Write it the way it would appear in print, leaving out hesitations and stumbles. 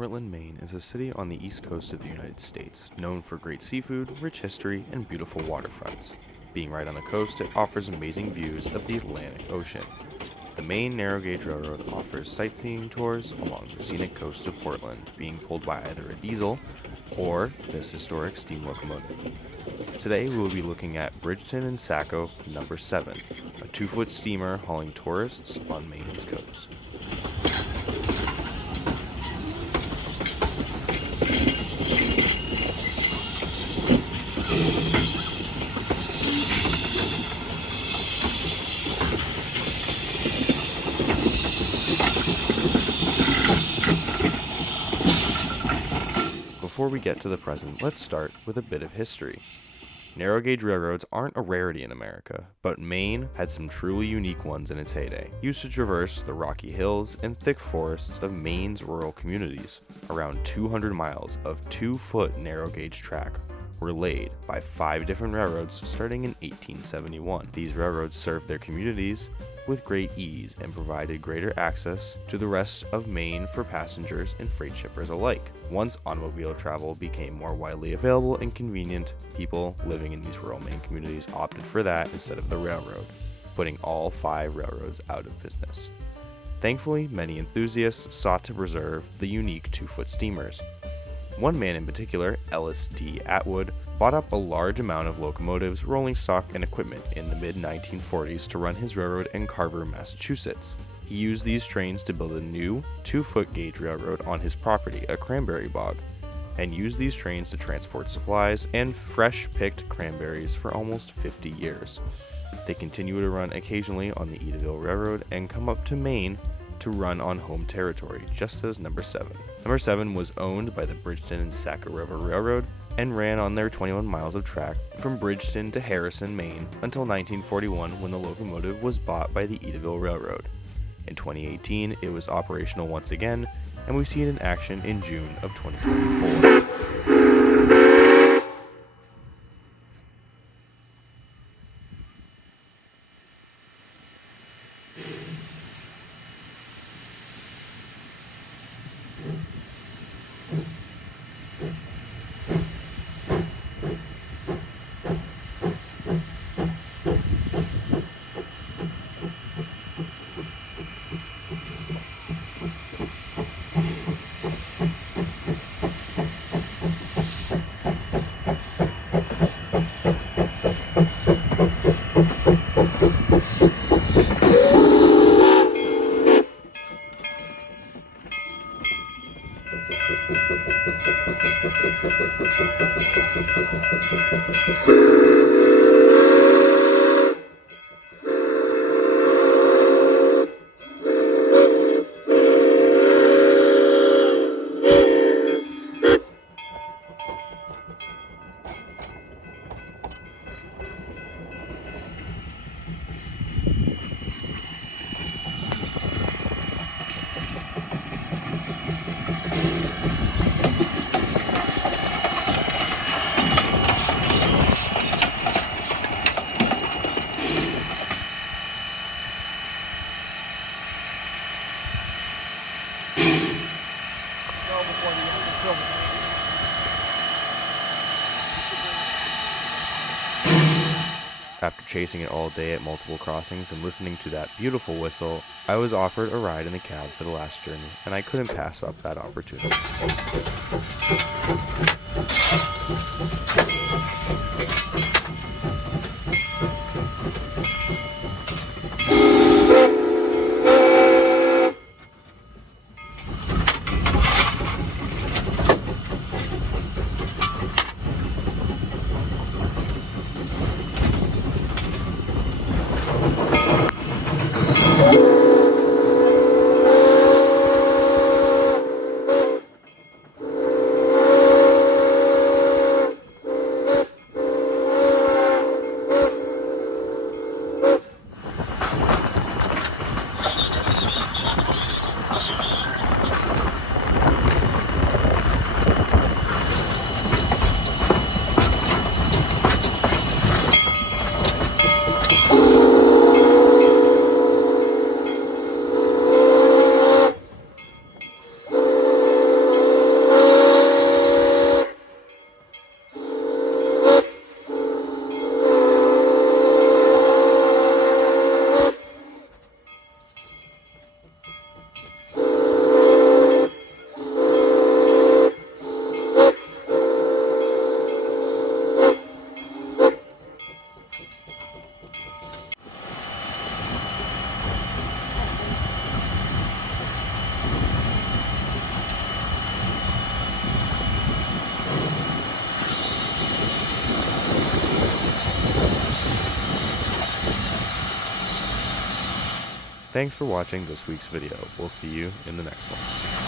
Portland, Maine is a city on the east coast of the United States, known for great seafood, rich history, and beautiful waterfronts. Being right on the coast, it offers amazing views of the Atlantic Ocean. The Maine Narrow Gauge Railroad offers sightseeing tours along the scenic coast of Portland, being pulled by either a diesel or this historic steam locomotive. Today we will be looking at Bridgeton and Saco number 7, a 2-foot steamer hauling tourists on Maine's coast. Before we get to the present, let's start with a bit of history. Narrow gauge railroads aren't a rarity in America, but Maine had some truly unique ones in its heyday, used to traverse the rocky hills and thick forests of Maine's rural communities. Around 200 miles of 2-foot narrow gauge track were laid by 5 different railroads starting in 1871. These railroads served their communities with great ease and provided greater access to the rest of Maine for passengers and freight shippers alike. Once automobile travel became more widely available and convenient, people living in these rural Maine communities opted for that instead of the railroad, putting all 5 railroads out of business. Thankfully, many enthusiasts sought to preserve the unique 2-foot steamers. One man in particular, Ellis D. Atwood, bought up a large amount of locomotives, rolling stock, and equipment in the mid-1940s to run his railroad in Carver, Massachusetts. He used these trains to build a new 2-foot gauge railroad on his property, a cranberry bog, and used these trains to transport supplies and fresh-picked cranberries for almost 50 years. They continue to run occasionally on the Edaville Railroad and come up to Maine to run on home territory, just as number 7. Number 7 was owned by the Bridgeton and Saco River Railroad and ran on their 21 miles of track from Bridgeton to Harrison, Maine until 1941 when the locomotive was bought by the Edaville Railroad. In 2018, it was operational once again, and we see it in action in June of 2024. After chasing it all day at multiple crossings and listening to that beautiful whistle, I was offered a ride in the cab for the last journey, and I couldn't pass up that opportunity. Thanks for watching this week's video. We'll see you in the next one.